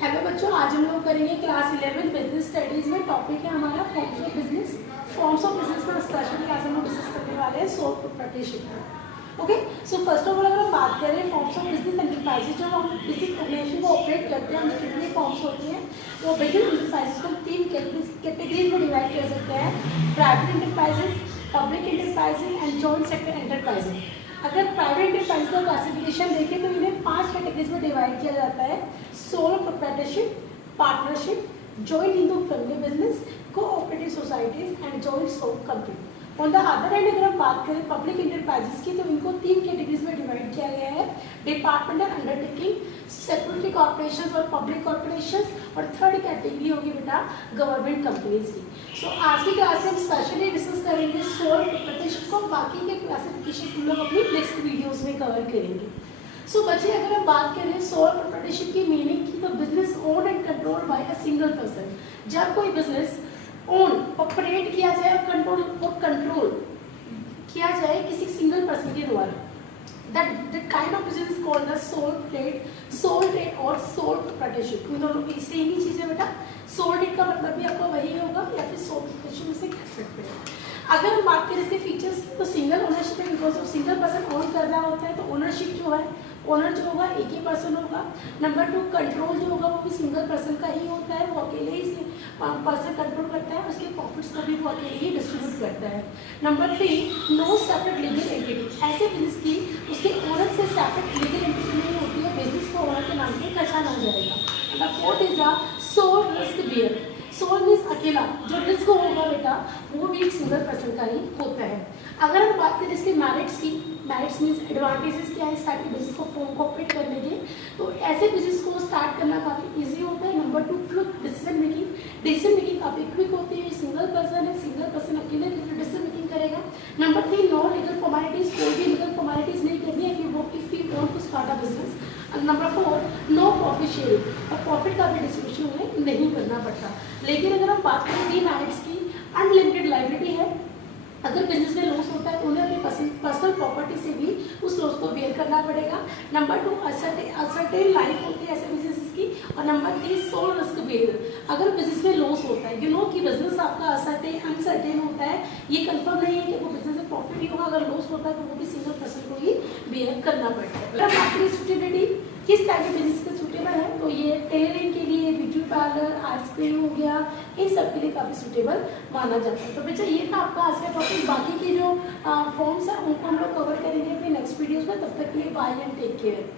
Hello बच्चों, आज हम लोग करेंगे क्लास 11 बिजनेस स्टडीज में। टॉपिक है हमारा forms of business. Forms of business में स्पेशली आज हम लोग डिस्कस करने वाले हैं sole proprietorship. Okay, so first of all अगर हम बात करें फॉर्म्स ऑफ बिजनेस एंटरप्राइजेज, जो हम किसी ऑर्गेनाइजेशन को ऑपरेट करते हैं, उनकी कितनी फॉर्म्स होती हैं, तो बिजनेस एंटरप्राइजेज को 3 कैटेगरीज में डिवाइड कर सकते हैं: private enterprises, public enterprises and joint sector enterprises. अगर प्राइवेट एंटरप्राइज का क्लासिफिकेशन देखें तो इन्हें 5 कैटेगरीज में डिवाइड किया जाता है: sole proprietorship, partnership, joint into family business, cooperative societies and joint scope company. On the other hand अगर हम बात करें पब्लिक एंटरप्राइजेस की, तो इनको 3 कैटेगरीज में डिवाइड किया गया है: डिपार्टमेंटल अंडरटेकिंग, सेक्यूरिटी कॉर्पोरेशन और पब्लिक कॉर्पोरेशन, और थर्ड कैटेगरी होगी बेटा गवर्नमेंट कंपनीज की। सो आज की क्लास में हम स्पेशली डिस्कस करेंगे सोल प्रोप्राइटरशिप को, बाकी के क्लासिफिकेशन हम लोग अपनी नेक्स्ट वीडियोस में कवर करेंगे। सो बच्चे अगर हम बात करें सोल प्रोप्राइटरशिप की मीनिंग की, तो business own and control by a single person. जब कोई बिजनेस ओन ऑपरेट किया जाए और कंट्रोल किया जाए किसी सिंगल पर्सन के द्वारा, that kind of business is called the sole trade और sole proprietorship। इन दोनों की सेम ही चीज़ है बेटा। सोल ट्रेड का मतलब भी आपका वही होगा या फिर सोल प्रोप्राइटरशिप से कह सकते हैं। अगर हम बात करें इसके फीचर्स की, तो सिंगल ओनरशिप है, because of single person own कर रहा होता है, तो ओनरशिप जो है, ओनर जो होगा एक ही पर्सन होगा। नंबर 2, कंट्रोल जो होगा वो भी सिंगल पर्सन का ही होता है, वो अकेले ही पर्सन कंट्रोल करता है, उसके प्रॉफिट्स को भी वो अकेले ही डिस्ट्रीब्यूट करता है। Number 3, no separate legal entity. ऐसे बिजनेस की उसके ओनर से सेपरेट लीगल एंटिटी नहीं होती है, बिजनेस को ओनर के नाम से पहचाना जाएगा। Number 4 is the sole risk bearer. Sole means अकेला, जो रिस्क होगा बेटा वो भी एक सिंगल पर्सन का ही होता है। अगर हम बात करें इसके मेरिट्स की, मेरिट्स मीन्स एडवांटेजेस क्या है इस टाइप के बिजनेस को कोऑपरेट करने के, तो ऐसे बिजनेस को स्टार्ट करना काफ़ी इजी होता है। नंबर 2, क्विक डिसीजन मेकिंग काफ़ी क्विक होती है। सिंगल पर्सन है, सिंगल पर्सन अकेले डिसीजन मेकिंग करेगा। नंबर 3, नो लीगल फॉर्मेलिटीज, कोई भी लीगल फॉर्मेलिटीज नहीं करनी है if you want to start a business. Number 4, no profit sharing, और प्रॉफिट का भी डिस्ट्रीब्यूशन उन्हें नहीं करना पड़ता। लेकिन अगर हम बात करें डीमैरिट्स की, अनलिमिटेड लायबिलिटी है। अगर बिजनेस में लॉस होता है तो उन्हें अपनी पर्सनल प्रॉपर्टी से भी उस लॉस को बेयर करना पड़ेगा। नंबर 2, असर्टेन लाइफ होती है ऐसे बिजनेस की। और नंबर 3, सोल रिस्क बेयर। अगर बिजनेस में लॉस होता है, यू नो कि बिजनेस आपका अनसर्टेन होता है, ये कंफर्म नहीं है कि वो बिजनेस में प्रॉफिट ही होगा। अगर लॉस होता है तो वो भी सिंगल पर्सन को ही बेयर करना पड़ता है। अगर बात करें सुटेबिलिटी, किस टाइप के बिजनेस के सूटेबल है, तो ये टेलरिंग के लिए, ब्यूटी पार्लर, आइसक्रीम हो गया, इन सब के लिए काफ़ी सूटेबल माना जाता है। तो बच्चा ये था आपका आज का टॉपिक। बाकी के जो फॉर्म्स हैं उनको हम लोग कवर करेंगे अपने नेक्स्ट वीडियोस में। तब तक के लिए बाय एंड टेक केयर।